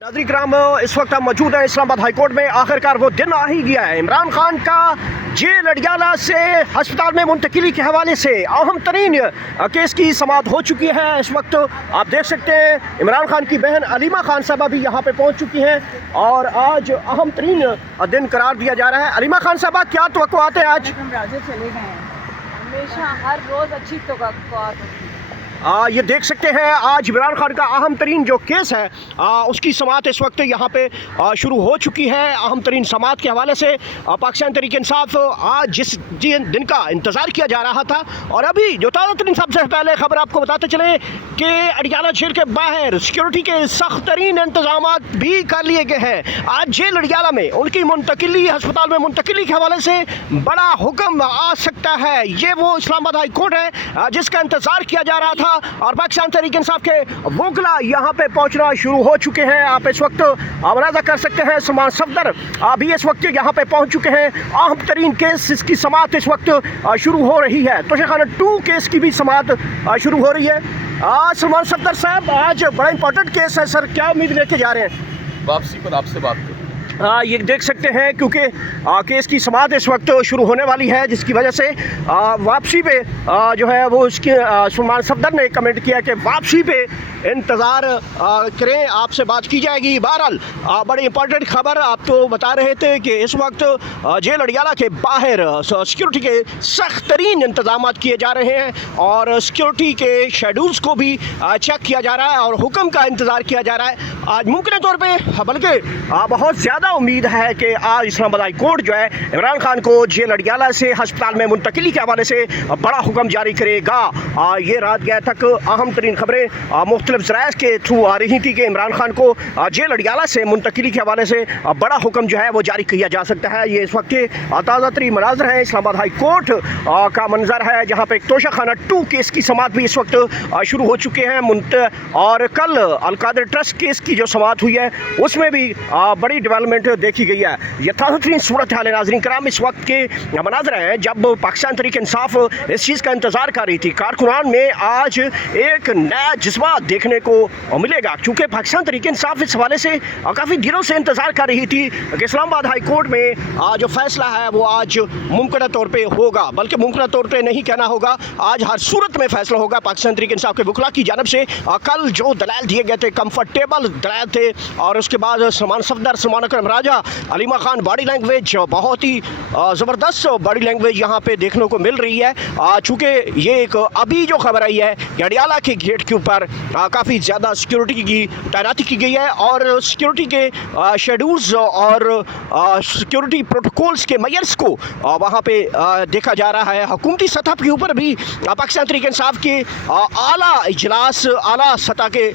नाज़रीन किराम, इस वक्त हम मौजूद हैं इस्लामाबाद हाई कोर्ट में। आखिरकार वो दिन आ ही गया है। इमरान खान का जेल अडियाला से अस्पताल में मुंतकिली के हवाले से अहम तरीन केस की समाअत हो चुकी है। इस वक्त आप देख सकते हैं इमरान खान की बहन अलीमा खान साहबा भी यहाँ पे पहुँच चुकी हैं और आज अहम तरीन दिन करार दिया जा रहा है। अलीमा खान साहबा, क्या तवक्कुआत है आज? हम राजे चले गए हैं, हमेशा हर रोज़ अच्छी तवक्कुआत होती है। ये देख सकते हैं आज इमरान खान का अहम तरीन जो केस है उसकी समाअत इस वक्त यहाँ पे शुरू हो चुकी है। अहम तरीन समाअत के हवाले से पाकिस्तान तहरीक इंसाफ आज जिस दिन का इंतज़ार किया जा रहा था और अभी जो ताज़ा तरीन सबसे पहले खबर आपको बताते चले कि अडियाला जेल के बाहर सिक्योरिटी के सख्त तरीन इंतजाम भी कर लिए गए हैं। आज जेल अडियाला में उनकी मुंतकिली अस्पताल में मुंतकिली के हवाले से बड़ा हुक्म आ सकता है। ये वो इस्लामाबाद हाई कोर्ट है जिसका इंतज़ार किया जा रहा था और पाकिस्तान तहरीक इंसाफ के वोकला यहाँ पे पहुँचना शुरू हो चुके हैं। आप इस वक्त अंदाज़ा कर सकते हैं सलमान सफदर अभी इस वक्त यहाँ पे पहुँच चुके हैं। अहम तरीन केस इसकी समाअत इस वक्त शुरू हो रही है। तोशाखाना 2 केस की भी समाअत शुरू हो रही है। सलमान सफदर साहब, आज बड़ा इंपॉर्टेंट केस है सर, क्या उम्मीद लेके जा रहे हैं? वापसी पर आपसे बात करूँ। ये देख सकते हैं क्योंकि केस की समाअत इस वक्त शुरू होने वाली है, जिसकी वजह से वापसी पे जो है वो उसके सलमान सफदर ने कमेंट किया कि वापसी पे इंतज़ार करें, आपसे बात की जाएगी। बहरहाल बड़ी इंपॉर्टेंट खबर आपको बता रहे थे कि इस वक्त जेल अडियाला के बाहर सिक्योरिटी के सख्त तरीन इंतजाम किए जा रहे हैं और सिक्योरिटी के शेड्यूल्स को भी चेक किया जा रहा है और हुक्म का इंतज़ार किया जा रहा है। आज मुमकिन तौर पर बल्कि बहुत ज़्यादा उम्मीद है कि आज इस्लामाबाद हाई कोर्ट जो है इमरान खान को जेल अडियाला से अस्पताल में मुंतकिली के हवाले से बड़ा हुक्म जारी करेगा। ये रात गया तक अहम तरीन खबरें मुख्तलिफ ज़राए के थ्रू आ रही थी कि इमरान खान को जेल अडियाला से मुंतकिली के हवाले से बड़ा हुक्म जो है वो जारी किया जा सकता है। ये इस वक्त के ताज़ा तरीन मनाज़र हैं। इस्लामाबाद हाई कोर्ट का मंजर है जहाँ पर तोशाखाना 2 केस की समाअत भी इस वक्त शुरू हो चुके हैं और कल अलकादर ट्रस्ट केस की जो समाअत हुई है उसमें भी बड़ी डेवलपमेंट देखी गई है। यथार्थीन सूरत हाल नाज़रीन कराम इस वक्त के मनाज़र हैं जब पाकिस्तान तहरीक इंसाफ इस चीज़ का इंतज़ार कर रही थी। कारकुनान में आज एक नया जज्बा देखने को मिलेगा क्योंकि पाकिस्तान तहरीक इंसाफ इस हवाले से काफ़ी दिनों से इंतज़ार कर रही थी कि इस्लामाबाद हाई कोर्ट में जो फैसला है वो आज मुमकिन तौर पर होगा, बल्कि मुमकिन तौर पर नहीं कहना होगा, आज हर सूरत में फैसला होगा। पाकिस्तान तहरीक इंसाफ के वकला की जानब से कल जो दलाल दिए गए थे कंफर्टेबल दलाल थे और उसके बाद सलमान सफदर, सलमान राजा, अलीमा खान, बॉडी लैंग्वेज बहुत ही ज़बरदस्त बॉडी लैंग्वेज यहाँ पे देखने को मिल रही है। चूँकि ये एक अभी जो खबर आई है कि अडियाला के गेट के ऊपर काफ़ी ज़्यादा सिक्योरिटी की तैनाती की गई है और सिक्योरिटी के शेड्यूल्स और सिक्योरिटी प्रोटोकॉल्स के मेयर्स को वहाँ पे देखा जा रहा है। हुकूमती सतह के ऊपर भी पाकिस्तान तहरीक इंसाफ के आला इजलास, आला सतह के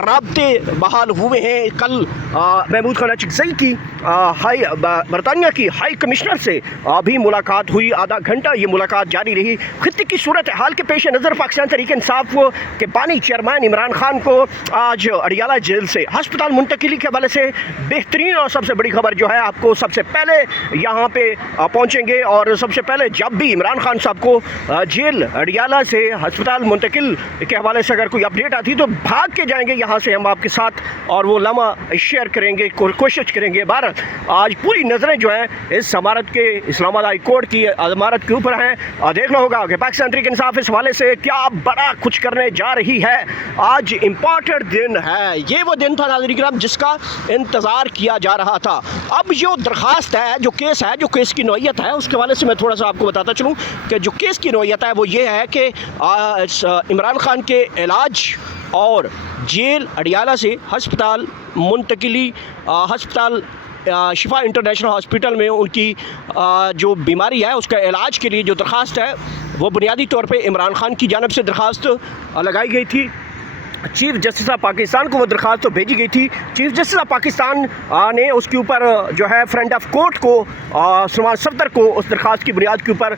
राब्ते बहाल हुए हैं। कल महमूद खान चिकज़ई की बरतानिया की हाई कमिश्नर से भी मुलाकात हुई। आधा घंटा ये मुलाकात जारी रही। खित्ते की सूरत हाल के पेश नज़र पाकिस्तान तहरीक इंसाफ के बानी चेयरमैन इमरान खान को आज अडियाला जेल से अस्पताल मुंतकिली के हवाले से बेहतरीन और सबसे बड़ी खबर जो है आपको सबसे पहले यहाँ पे पहुँचेंगे और सबसे पहले जब भी इमरान खान साहब को जेल अडियाला से अस्पताल मुंतकिल के हवाले से अगर कोई अपडेट आती तो भाग के जाएंगे यहाँ से हम आपके साथ और वो लम्हा शेयर करेंगे, कोशिश करेंगे। भारत आज पूरी नज़रें जो हैं इस इमारत के इस्लामाबाद हाई कोर्ट की इमारत के ऊपर हैं। देखना होगा कि पाकिस्तान तहरीक इंसाफ इस हवाले से क्या बड़ा कुछ करने जा रही है। आज इम्पॉर्टेंट दिन है, ये वो दिन था नाज़रीन किराम जिसका इंतज़ार किया जा रहा था। अब जो दरख्वास्त है, जो केस है, जो केस की नौइयत है, उसके हवाले से मैं थोड़ा सा आपको बताता चलूँ कि जो केस की नौइयत है वो ये है कि इमरान खान के इलाज और जेल अडियाला से अस्पताल मुंतकिली, अस्पताल शिफा इंटरनेशनल हॉस्पिटल में उनकी जो बीमारी है उसका इलाज के लिए जो दरख्वास्त है वो बुनियादी तौर पे इमरान खान की जानिब से दरख्वास्त लगाई गई थी। चीफ जस्टिस ऑफ पाकिस्तान को वो दरख्वास्त तो भेजी गई थी। चीफ जस्टिस ऑफ पाकिस्तान ने उसके ऊपर जो है फ्रेंड ऑफ कोर्ट को सलमान सफदर को उस दरख्वास्त की बुनियाद के ऊपर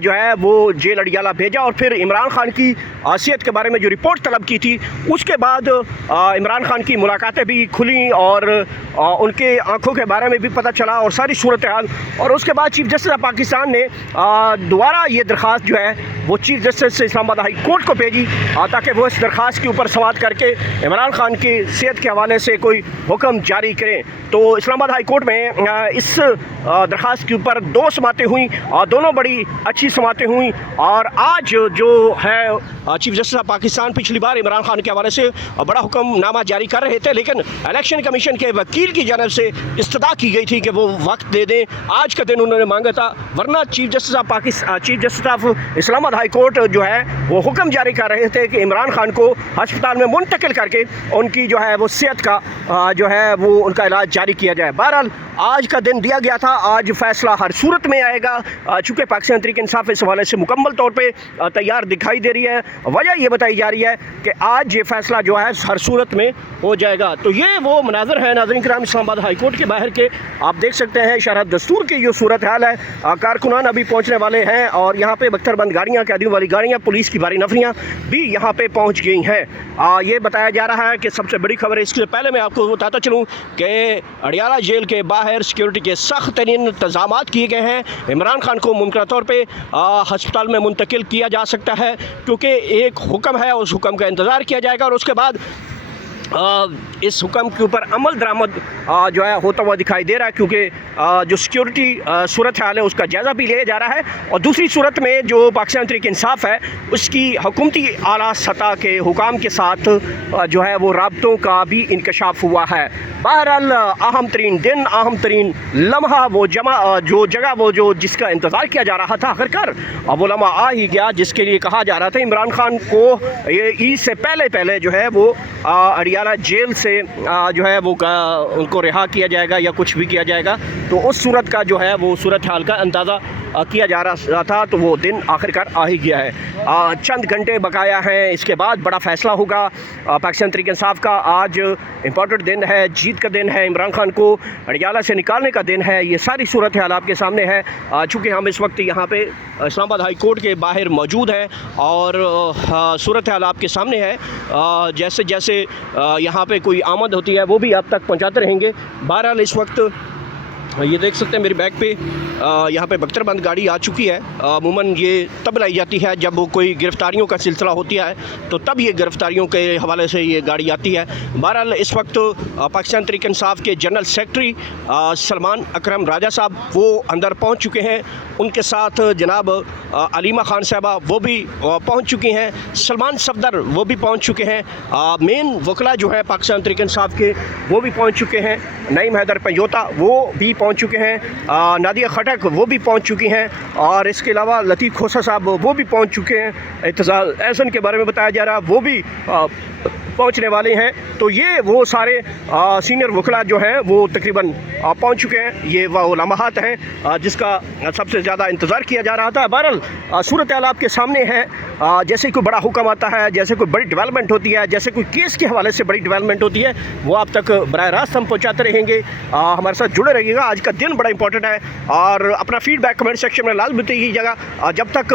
जो है वो जेल अडियाला भेजा और फिर इमरान खान की सेहत के बारे में जो रिपोर्ट तलब की थी उसके बाद इमरान खान की मुलाकातें भी खुली और उनके आँखों के बारे में भी पता चला और सारी सूरत हाल। और उसके बाद चीफ जस्टिस ऑफ पाकिस्तान ने दोबारा ये दरख्वास्त जो है वो chief justice Islamabad high court को भेजी ताकि वो इस दरख्वास्त के ऊपर समाअत करके इमरान खान की सेहत के हवाले से कोई हुक्म जारी करें। तो इस्लामाबाद हाई कोर्ट में इस दरख्वास्त के ऊपर 2 समातें हुई और दोनों बड़ी अच्छी समातें हुई। और आज जो है चीफ जस्टिस ऑफ पाकिस्तान पिछली बार इमरान खान के हवाले से बड़ा हुक्मनामा जारी कर रहे थे, लेकिन इलेक्शन कमीशन के वकील की जानब से इस्तदा की गई थी कि वो वक्त दे दें। आज का दिन उन्होंने मांगा था, वरना chief justice of Islamabad high court जो है वो हुक्म जारी कर रहे थे कि इमरान खान को अस्पताल में मुंतकिल करके उनकी जो है वो सेहत का जो है वो उनका इलाज जारी किया जाए। बहरहाल आज का दिन दिया गया था, आज फैसला हर सूरत में आएगा। चूँकि पाकिस्तान तहरीक इंसाफ इस हवाले से मुकम्मल तौर पे तैयार दिखाई दे रही है। वजह ये बताई जा रही है कि आज ये फैसला जो है हर सूरत में हो जाएगा। तो ये वो मनाज़र है नाज़रीन किराम इस्लामाबाद हाई कोर्ट के बाहर के, आप देख सकते हैं शरह दस्तूर की जो सूरत हाल है। कारकुनान अभी पहुँचने वाले हैं और यहाँ पे बख्तरबंद गाड़ियाँ, कैदियों वाली गाड़ियाँ, पुलिस की भारी नफरियाँ भी यहाँ पे पहुँच गई हैं। ये बताया जा रहा है कि सबसे बड़ी खबर है, इससे पहले मैं आपको बताता चलूँ कि अडियाला जेल के बाहर सिक्योरिटी के सख्त तरीन इंतजाम किए गए हैं। इमरान खान को मुमकिन तौर पे हस्पताल में मुंतकिल किया जा सकता है, क्योंकि एक हुक्म है, उस हुक्म का इंतज़ार किया जाएगा और उसके बाद इस हुक्म के ऊपर अमल दरामद जो है होता हुआ दिखाई दे रहा है, क्योंकि जो सिक्योरिटी सूरत हाल है उसका जायज़ा भी लिया जा रहा है। और दूसरी सूरत में जो पाकिस्तान तहरीक इंसाफ है उसकी हुकूमती आला सतह के हुकाम के साथ जो है वो राब्तों का भी इंकशाफ हुआ है। बहरहाल अहम तरीन दिन, अहम तरीन लम्हा, वो जो जगह वो जो जिसका इंतज़ार किया जा रहा था, आखिरकार अब वो लम्हा आ ही गया, जिसके लिए कहा जा रहा था इमरान खान को ये ईद से पहले जो है वो अडियाला जेल से जो है वो उनको रिहा किया जाएगा या कुछ भी किया जाएगा। तो उस सूरत का जो है वो सूरत हाल का अंदाज़ा किया जा रहा था। तो वो दिन आखिरकार आ ही गया है। चंद घंटे बकाया हैं, इसके बाद बड़ा फ़ैसला होगा पाकिस्तान तहरीक इंसाफ का। आज इम्पॉर्टेंट दिन है, जीत का दिन है, इमरान खान को अडियाला से निकालने का दिन है। ये सारी सूरत हाल आपके सामने है। चूँकि हम इस वक्त यहाँ पे इस्लामाबाद हाई कोर्ट के बाहर मौजूद हैं और सूरत हाल आपके सामने है। जैसे जैसे यहाँ पे कोई आमद होती है वो भी आप तक पहुँचाते रहेंगे। बहरहाल इस वक्त ये देख सकते हैं मेरी बैक पे यहाँ पे बख्तरबंद गाड़ी आ चुकी है। अमूमन ये तब लाई जाती है जब कोई गिरफ़्तारियों का सिलसिला होती है, तो तब ये गिरफ़्तारियों के हवाले से ये गाड़ी आती है। बहरहाल इस वक्त पाकिस्तान तहरीक इंसाफ के जनरल सेक्रेटरी सलमान अकरम राजा साहब वो अंदर पहुँच चुके हैं। उनके साथ जनाब अलीमा खान साहबा वो भी पहुँच चुकी हैं। सलमान सफदर वो भी पहुँच चुके हैं। मेन वकला जो है पाकिस्तान तहरीक इंसाफ के वो भी पहुँच चुके हैं। नईम हैदर पंजोता वो भी पहुँच चुके हैं। नादिया खटक वो भी पहुँच चुकी हैं और इसके अलावा लतीफ़ खोसा साहब वो भी पहुँच चुके हैं। इत्तेज़ाल एहसन के बारे में बताया जा रहा, वो भी पहुंचने वाले हैं। तो ये वो सारे सीनियर वकला जो हैं वो तकरीबन पहुंच चुके हैं। ये वो लम्हात हैं जिसका सबसे ज़्यादा इंतज़ार किया जा रहा था। बहरहाल सूरत हाल आपके सामने है। जैसे कोई बड़ा हुक्म आता है, जैसे कोई बड़ी डेवलपमेंट होती है, जैसे कोई केस के हवाले से बड़ी डेवलपमेंट होती है, वो आप तक बराह रास्त हम पहुँचाते रहेंगे। हमारे साथ जुड़े रहिएगा। आज का दिन बड़ा इंपॉर्टेंट है और अपना फीडबैक कमेंट सेक्शन में लाजमी दीजिएगा। जब तक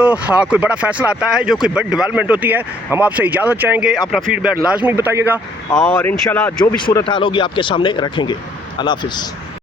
कोई बड़ा फैसला आता है, जो कोई बड़ी डेवलपमेंट होती है, हम आपसे इजाज़त चाहेंगे। अपना फीडबैक लाजमी बताइएगा और इंशाल्लाह जो भी सूरत हाल होगी आपके सामने रखेंगे। अल्लाह हाफ़िज़।